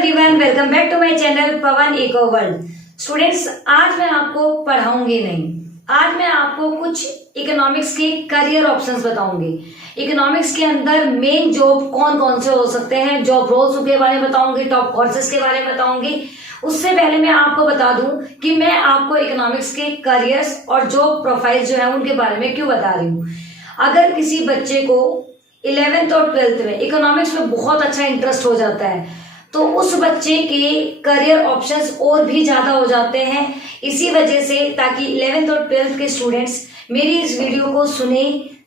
Everyone, welcome back to my channel Pawan eco world. Students, आज मैं आपको पढ़ाऊंगी नहीं, आज मैं आपको कुछ इकोनॉमिक्स के करियर ऑप्शंस बताऊंगी। इकोनॉमिक्स के अंदर मेन जॉब कौन कौन से हो सकते हैं, जॉब रोल्स के बारे में बताऊंगी, टॉप कोर्सेज के बारे में बताऊंगी। उससे पहले मैं आपको बता दूं कि मैं आपको इकोनॉमिक्स के करियर्स और जॉब प्रोफाइल जो है उनके बारे में क्यों बता रही हूँ। अगर किसी बच्चे को 11th और 12th में इकोनॉमिक्स में बहुत अच्छा इंटरेस्ट हो जाता है तो उस बच्चे के करियर ऑप्शंस और भी ज्यादा हो जाते हैं। इसी वजह से ताकि 11th और 12th के स्टूडेंट्स मेरी इस वीडियो को सुने,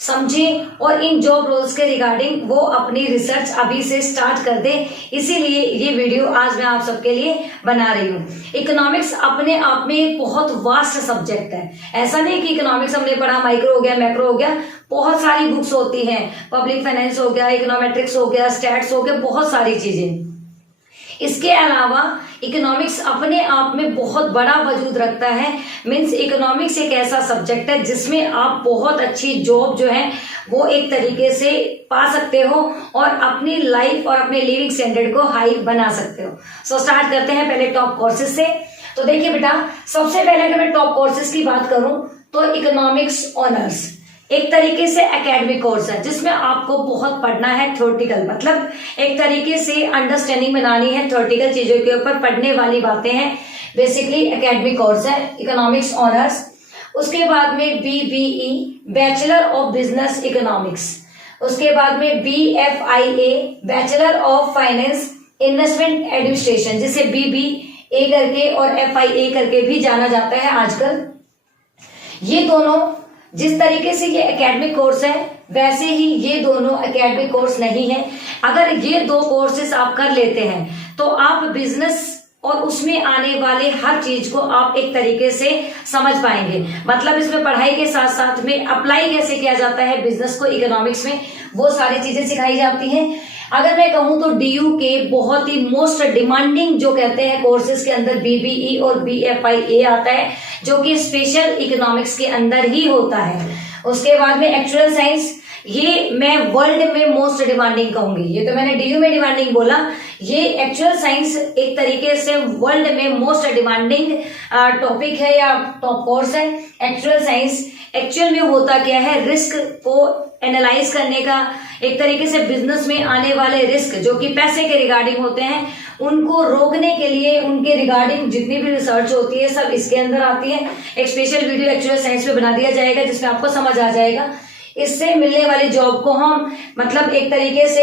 समझें और इन जॉब रोल्स के रिगार्डिंग वो अपनी रिसर्च अभी से स्टार्ट कर दे, इसीलिए ये वीडियो आज मैं आप सबके लिए बना रही हूँ। इकोनॉमिक्स अपने आप में एक बहुत वास्ट सब्जेक्ट है। ऐसा नहीं कि इकोनॉमिक्स हमने पढ़ा, माइक्रो हो गया, मैक्रो हो गया, बहुत सारी बुक्स होती हैं। पब्लिक फाइनेंस हो गया, इकोनॉमेट्रिक्स हो गया, स्टैट्स हो गया, बहुत सारी चीजें। इसके अलावा इकोनॉमिक्स अपने आप में बहुत बड़ा वजूद रखता है। मीन्स इकोनॉमिक्स एक ऐसा सब्जेक्ट है जिसमें आप बहुत अच्छी जॉब जो है वो एक तरीके से पा सकते हो और अपनी लाइफ और अपने लिविंग स्टैंडर्ड को हाई बना सकते हो। सो स्टार्ट करते हैं पहले टॉप कोर्सेज से। तो देखिए बेटा, सबसे पहले अगर मैं टॉप कोर्सेज की बात करूं तो इकोनॉमिक्स ऑनर्स एक तरीके से एकेडमिक कोर्स है जिसमें आपको बहुत पढ़ना है, थ्योरेटिकल मतलब एक तरीके से अंडरस्टैंडिंग बनानी है, थ्योरेटिकल चीजों के ऊपर पढ़ने वाली बातें हैं। बेसिकली एकेडमिक कोर्स है इकोनॉमिक्स ऑनर्स। उसके बाद में BBE bachelor of business economics, उसके बाद में BFIA bachelor of finance investment administration, जिसे BBA करके और FIA करके भी जाना जाता है आजकल। ये दोनों जिस तरीके से ये एकेडमिक कोर्स है वैसे ही ये दोनों एकेडमिक कोर्स नहीं है। अगर ये दो कोर्सेस आप कर लेते हैं तो आप बिजनेस और उसमें आने वाले हर चीज को आप एक तरीके से समझ पाएंगे। मतलब इसमें पढ़ाई के साथ साथ में अप्लाई कैसे किया जाता है बिजनेस को इकोनॉमिक्स में, वो सारी चीजें सिखाई जाती हैं। अगर मैं कहूं तो DU के बहुत ही मोस्ट डिमांडिंग जो कहते हैं कोर्सेज के अंदर BBE और BFIA आता है, जो कि स्पेशल इकोनॉमिक्स के अंदर ही होता है। उसके बाद में एक्चुअल साइंस, ये मैं वर्ल्ड में मोस्ट डिमांडिंग कहूंगी। ये तो मैंने DU में डिमांडिंग बोला, ये एक्चुअल साइंस एक तरीके से वर्ल्ड में मोस्ट डिमांडिंग टॉपिक है या टॉप कोर्स है। एक्चुअल साइंस एक्चुअल में होता क्या है, रिस्क को एनालाइज करने का, एक तरीके से बिजनेस में आने वाले रिस्क जो कि पैसे के रिगार्डिंग होते हैं उनको रोकने के लिए उनके रिगार्डिंग जितनी भी रिसर्च होती है सब इसके अंदर आती है। एक स्पेशल वीडियो एक्चुअल साइंस पे बना दिया जाएगा जिसमें आपको समझ आ जाएगा। इससे मिलने वाली जॉब को हम मतलब एक तरीके से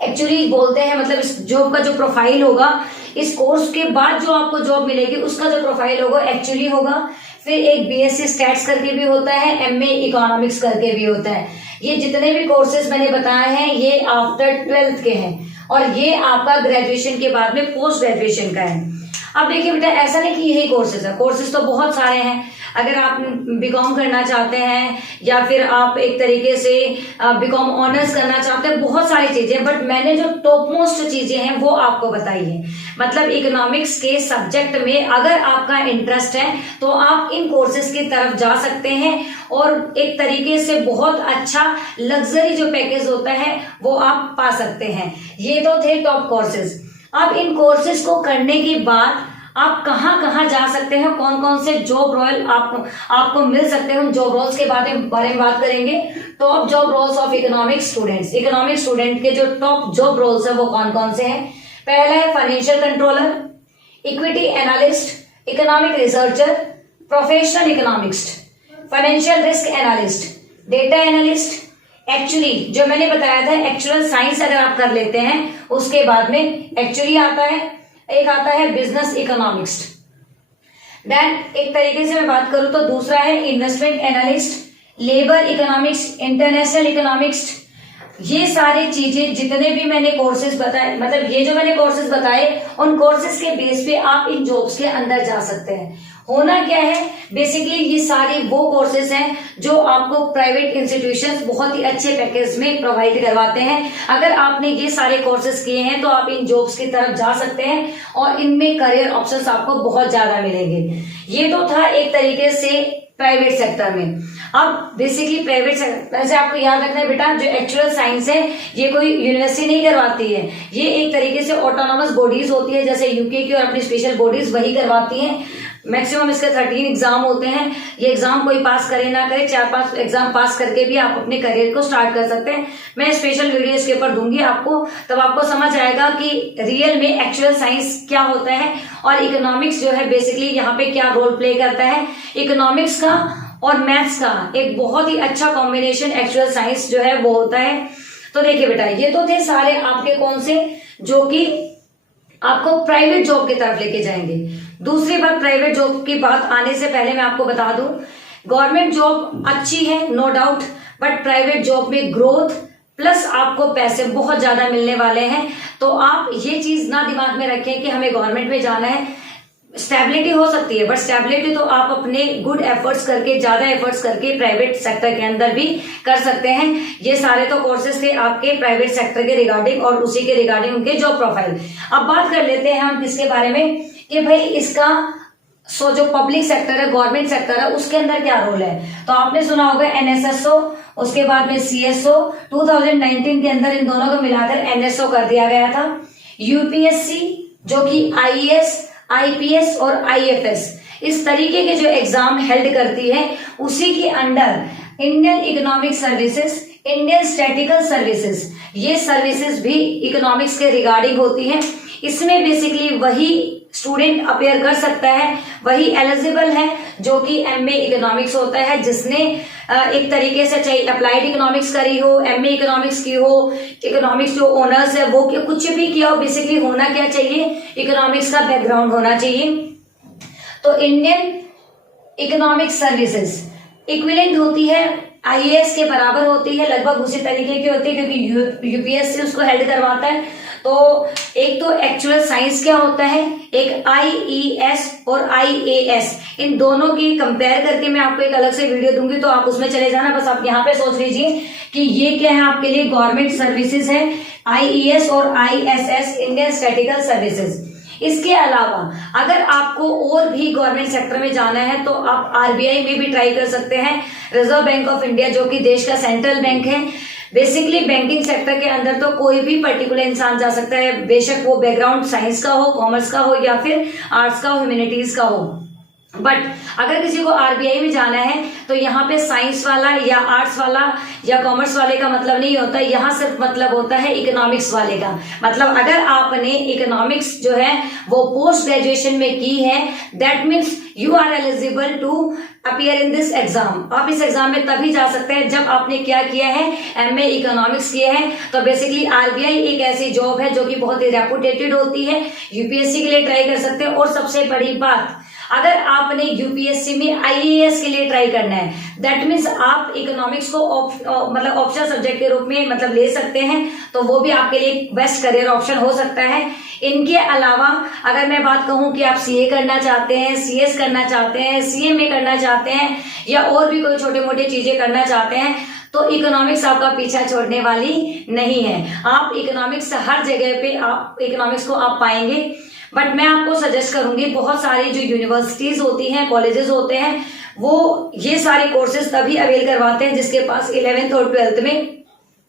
एक्चुअली बोलते हैं, मतलब इस जॉब का जो प्रोफाइल होगा, इस कोर्स के बाद जो आपको जॉब मिलेगी उसका जो प्रोफाइल होगा एक्चुअली होगा। फिर एक BSc स्टैट्स करके भी होता है, MA इकोनॉमिक्स करके भी होता है। ये जितने भी कोर्सेज मैंने बताए हैं ये आफ्टर 12th के हैं और ये आपका ग्रेजुएशन के बाद में पोस्ट ग्रेजुएशन का है। अब देखिए बेटा, ऐसा नहीं कि यही कोर्सेज है, कोर्सेज तो बहुत सारे हैं। अगर आप BCom करना चाहते हैं या फिर आप एक तरीके से BCom ऑनर्स करना चाहते हैं, बहुत सारी चीजें, बट मैंने जो टॉप मोस्ट चीजें हैं वो आपको बताई है। मतलब इकोनॉमिक्स के सब्जेक्ट में अगर आपका इंटरेस्ट है तो आप इन कोर्सेज की तरफ जा सकते हैं और एक तरीके से बहुत अच्छा लग्जरी जो पैकेज होता है वो आप पा सकते हैं। ये तो थे टॉप कोर्सेज। अब इन कोर्सेज को करने के बाद आप कहाँ कहाँ जा सकते हैं, कौन कौन से जॉब रोल आपको मिल सकते हैं, उन जॉब रोल्स के बारे में बात करेंगे। Top job roles of economics students, economic student के जो टॉप जॉब रोल्स है वो कौन कौन से हैं। पहला है financial controller, equity analyst, economic researcher, professional economist, financial risk analyst, data analyst. Actually जो मैंने बताया था एक्चुअल साइंस अगर आप कर लेते हैं उसके बाद में एक्चुअली आता है, एक आता है बिजनेस इकोनॉमिक्स। देन एक तरीके से मैं बात करूं तो दूसरा है investment analyst, labour economics, international economics. ये सारी चीजें जितने भी मैंने कोर्सेज बताए, मतलब ये जो मैंने कोर्सेज बताए उन कोर्सेज के बेस पे आप इन जॉब्स के अंदर जा सकते हैं। होना क्या है, बेसिकली ये सारे वो कोर्सेज हैं जो आपको प्राइवेट इंस्टीट्यूशंस बहुत ही अच्छे पैकेज में प्रोवाइड करवाते हैं। अगर आपने ये सारे कोर्सेज किए हैं तो आप इन जॉब्स की तरफ जा सकते हैं और इनमें करियर ऑप्शंस आपको बहुत ज्यादा मिलेंगे। ये तो था एक तरीके से प्राइवेट सेक्टर में। अब बेसिकली प्राइवेट सेक्टर, वैसे आपको याद रखना है बेटा, जो एक्चुअल साइंस है ये कोई यूनिवर्सिटी नहीं करवाती है, ये एक तरीके से ऑटोनॉमस बॉडीज होती है, जैसे यूके की और अपनी स्पेशल बॉडीज वही करवाती हैं। मैक्सिमम इसके 13 एग्जाम होते हैं। ये एग्जाम कोई पास करे ना करे, 4-5 एग्जाम पास करके भी आप अपने करियर को स्टार्ट कर सकते हैं। मैं स्पेशल वीडियो इसके ऊपर दूंगी आपको, तब आपको समझ आएगा कि रियल में एक्चुअल साइंस क्या होता है और इकोनॉमिक्स जो है बेसिकली यहाँ पे क्या रोल प्ले करता है। इकोनॉमिक्स का और मैथ्स का एक बहुत ही अच्छा कॉम्बिनेशन एक्चुअल साइंस जो है वो होता है। तो देखिए बेटा, ये तो थे सारे आपके कौन से जो कि आपको प्राइवेट जॉब की तरफ लेके जाएंगे। दूसरी बात, प्राइवेट जॉब की बात आने से पहले मैं आपको बता दूं, गवर्नमेंट जॉब अच्छी है no doubt, but private job में ग्रोथ प्लस आपको पैसे बहुत ज्यादा मिलने वाले हैं। तो आप ये चीज ना दिमाग में रखें कि हमें गवर्नमेंट में जाना है। स्टेबिलिटी हो सकती है, बट स्टेबिलिटी तो आप अपने गुड एफर्ट्स करके, ज्यादा एफर्ट्स करके प्राइवेट सेक्टर के अंदर भी कर सकते हैं। ये सारे तो कोर्सेज थे आपके प्राइवेट सेक्टर के रिगार्डिंग और उसी के रिगार्डिंग उनके जॉब प्रोफाइल। अब बात कर लेते हैं हम किसके बारे में कि भाई इसका जो पब्लिक सेक्टर है, गवर्नमेंट सेक्टर है, उसके अंदर क्या रोल है। तो आपने सुना होगा एनएसएसओ, उसके बाद में सीएसओ। 2019 के अंदर इन दोनों को मिलाकर एनएसओ कर दिया गया था। यूपीएससी जो कि आईएएस, आईपीएस और आईएफएस इस तरीके के जो एग्जाम हेल्ड करती है, उसी के under Indian economic services, Indian statistical services, ये सर्विसेज भी इकोनॉमिक्स के रिगार्डिंग होती हैं। इसमें बेसिकली वही स्टूडेंट अपेयर कर सकता है, वही एलिजिबल है जो कि एमए इकोनॉमिक्स होता है, जिसने एक तरीके से चाहे अप्लाइड इकोनॉमिक्स करी हो, एमए इकोनॉमिक्स की हो, इकोनॉमिक्स जो ऑनर्स है वो कुछ भी किया हो, बेसिकली होना क्या चाहिए, इकोनॉमिक्स का बैकग्राउंड होना चाहिए। तो इंडियन इकोनॉमिक सर्विसेज इक्विवेलेंट होती है, आईएएस के बराबर होती है, लगभग उसी तरीके की होती है क्योंकि यूपीएससी उसको हेल्ड करवाता है। तो एक तो एक्चुअल साइंस क्या होता है, एक आईईएस और आईएएस, इन दोनों की कंपेयर करके मैं आपको एक अलग से वीडियो दूंगी, तो आप उसमें चले जाना। बस आप यहाँ पे सोच लीजिए कि ये क्या है आपके लिए, गवर्नमेंट सर्विसेज है, आईईएस और आईएसएस, इंडियन स्टैटिस्टिकल सर्विसेज। इसके अलावा अगर आपको और भी गवर्नमेंट सेक्टर में जाना है तो आप आरबीआई में भी ट्राई कर सकते हैं, रिजर्व बैंक ऑफ इंडिया जो कि देश का सेंट्रल बैंक है। बेसिकली बैंकिंग सेक्टर के अंदर तो कोई भी पर्टिकुलर इंसान जा सकता है, बेशक वो बैकग्राउंड साइंस का हो, कॉमर्स का हो या फिर आर्ट्स का हो, ह्यूमैनिटीज का हो। बट अगर किसी को आरबीआई में जाना है तो यहाँ पे साइंस वाला या आर्ट्स वाला या कॉमर्स वाले का मतलब नहीं होता, यहाँ सिर्फ मतलब होता है इकोनॉमिक्स वाले का। मतलब अगर आपने इकोनॉमिक्स जो है वो पोस्ट ग्रेजुएशन में की है, that means you are eligible to appear in this exam. आप इस एग्जाम में तभी जा सकते हैं जब आपने क्या किया है, एमए इकोनॉमिक्स किया है। तो बेसिकली आरबीआई एक ऐसी जॉब है जो कि बहुत ही रेपुटेटेड होती है, यूपीएससी के लिए ट्राई कर सकते हैं। और सबसे बड़ी बात, अगर आपने यूपीएससी में आईएएस के लिए ट्राई करना है, दैट मीन्स आप इकोनॉमिक्स को मतलब ऑप्शनल सब्जेक्ट के रूप में मतलब ले सकते हैं, तो वो भी आपके लिए बेस्ट करियर ऑप्शन हो सकता है। इनके अलावा अगर मैं बात कहूं कि आप सीए करना चाहते हैं, सीएस करना चाहते हैं, सीएमए करना चाहते हैं या और भी कोई छोटे मोटे चीजें करना चाहते हैं, तो इकोनॉमिक्स आपका पीछा छोड़ने वाली नहीं है। आप इकोनॉमिक्स हर जगह पे आप इकोनॉमिक्स को आप पाएंगे। बट मैं आपको सजेस्ट करूंगी, बहुत सारी जो यूनिवर्सिटीज होती हैं, कॉलेजेस होते हैं, वो ये सारे कोर्सेज तभी अवेल करवाते हैं जिसके पास 11th और 12th में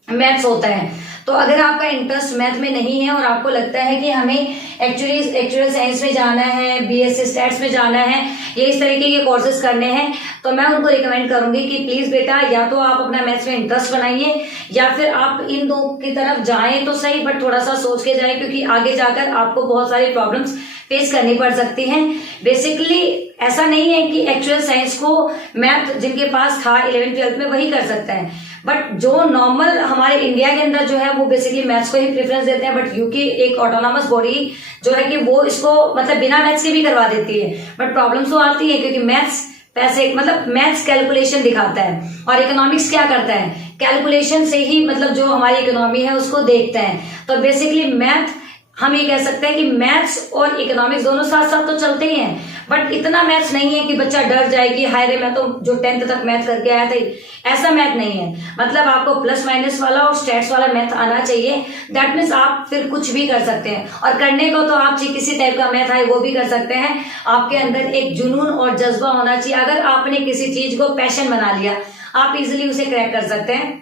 मैथ्स होता है। तो अगर आपका इंटरेस्ट मैथ में नहीं है और आपको लगता है कि हमें एक्चुअल साइंस में जाना है, बीएससी स्टैट्स में जाना है, ये इस तरीके के कोर्सेज करने हैं, तो मैं उनको रिकमेंड करूंगी कि प्लीज बेटा या तो आप अपना मैथ्स में इंटरेस्ट बनाइए या फिर आप इन दो की तरफ जाएं तो सही, बट थोड़ा सा सोच के जाएं क्योंकि आगे जाकर आपको बहुत सारी प्रॉब्लम्स फेस करनी पड़ सकती हैं। बेसिकली ऐसा नहीं है कि एक्चुअल साइंस को मैथ जिनके पास था 11th 12th में वही कर सकता है, बट जो नॉर्मल हमारे इंडिया के अंदर जो है वो बेसिकली मैथ्स को ही प्रेफरेंस देते हैं। बट यूके एक ऑटोनॉमस बॉडी जो है कि वो इसको मतलब बिना मैथ्स के भी करवा देती है, बट प्रॉब्लम्स तो आती है क्योंकि मैथ्स पैसे मतलब मैथ्स कैलकुलेशन दिखाता है और इकोनॉमिक्स क्या करता है, कैलकुलेशन से ही मतलब जो हमारी इकोनॉमी है उसको देखता है। तो बेसिकली मैथ हम ये कह सकते हैं कि मैथ्स और इकोनॉमिक्स दोनों साथ साथ तो चलते ही हैं, बट इतना मैथ्स नहीं है कि बच्चा डर जाए कि हाय रे मैं तो जो 10th तक मैथ करके आया था, ऐसा मैथ नहीं है। मतलब आपको प्लस माइनस वाला और स्टैट्स वाला मैथ आना चाहिए। दैट मीन्स आप फिर कुछ भी कर सकते हैं, और करने को तो आप किसी टाइप का मैथ आए वो भी कर सकते हैं। आपके अंदर एक जुनून और जज्बा होना चाहिए। अगर आपने किसी चीज को पैशन बना लिया, आप इजिली उसे क्रैक कर सकते हैं।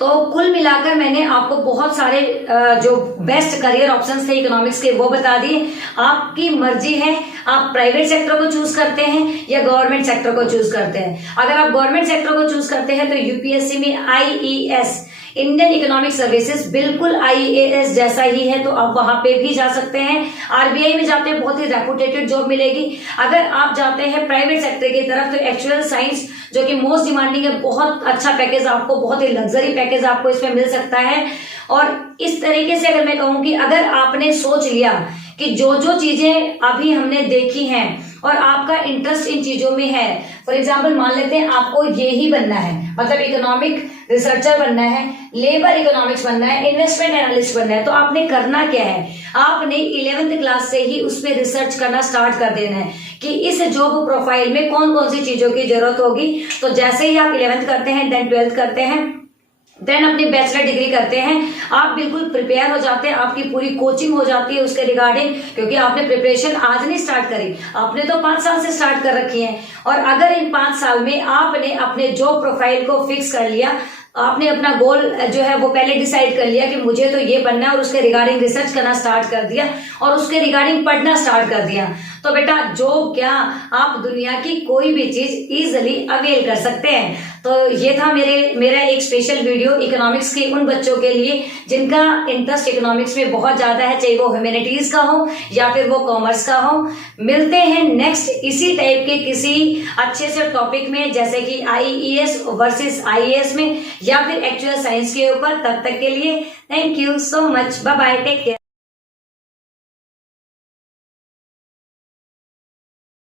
तो कुल मिलाकर मैंने आपको बहुत सारे जो बेस्ट करियर ऑप्शंस थे इकोनॉमिक्स के वो बता दिए। आपकी मर्जी है, आप प्राइवेट सेक्टर को चूज करते हैं या गवर्नमेंट सेक्टर को चूज करते हैं। अगर आप गवर्नमेंट सेक्टर को चूज करते हैं तो यूपीएससी में आईईएस, इंडियन इकोनॉमिक सर्विसेज, बिल्कुल आईएएस जैसा ही है, तो आप वहां पे भी जा सकते हैं। आरबीआई में जाते हैं, बहुत ही रेपुटेटेड जॉब मिलेगी। अगर आप जाते हैं प्राइवेट सेक्टर की तरफ तो एक्चुअल साइंस जो कि मोस्ट डिमांडिंग है, बहुत अच्छा पैकेज आपको, बहुत ही लग्जरी पैकेज आपको इसमें मिल सकता है। और इस तरीके से अगर मैं कहूं कि अगर आपने सोच लिया कि जो जो चीजें अभी हमने देखी हैं और आपका इंटरेस्ट इन चीजों में है, फॉर एग्जाम्पल मान लेते हैं आपको ये ही बनना है, मतलब इकोनॉमिक रिसर्चर बनना है, लेबर इकोनॉमिक्स बनना है, इन्वेस्टमेंट एनालिस्ट बनना है, तो आपने करना क्या है, आपने 11th क्लास से ही उस पर रिसर्च करना स्टार्ट कर देना है कि इस जॉब प्रोफाइल में कौन कौन सी चीजों की जरूरत होगी। तो जैसे ही आप 11th करते हैं, देन 12th करते हैं, देन अपनी बैचलर डिग्री करते हैं, आप बिल्कुल प्रिपेयर हो जाते हैं, आपकी पूरी कोचिंग हो जाती है उसके रिगार्डिंग, क्योंकि आपने प्रिपरेशन आज नहीं स्टार्ट करी, आपने तो 5 साल से स्टार्ट कर रखी है। और अगर इन 5 साल में आपने अपने जॉब प्रोफाइल को फिक्स कर लिया, आपने अपना गोल जो है वो पहले डिसाइड कर लिया कि मुझे तो ये बनना है, और उसके रिगार्डिंग रिसर्च करना स्टार्ट कर दिया और उसके रिगार्डिंग पढ़ना स्टार्ट कर दिया, तो बेटा जो क्या आप दुनिया की कोई भी चीज इजिली अवेल कर सकते हैं। तो ये था मेरा एक स्पेशल वीडियो इकोनॉमिक्स के उन बच्चों के लिए जिनका इंटरेस्ट इकोनॉमिक्स में बहुत ज्यादा है, चाहे वो ह्यूमैनिटीज का हो या फिर वो कॉमर्स का हो। मिलते हैं नेक्स्ट इसी टाइप के किसी अच्छे से टॉपिक में, जैसे कि आईईएस वर्सेस आईएएस में या फिर एक्चुअल साइंस के ऊपर। तब तक के लिए thank you so much, bye bye, take care.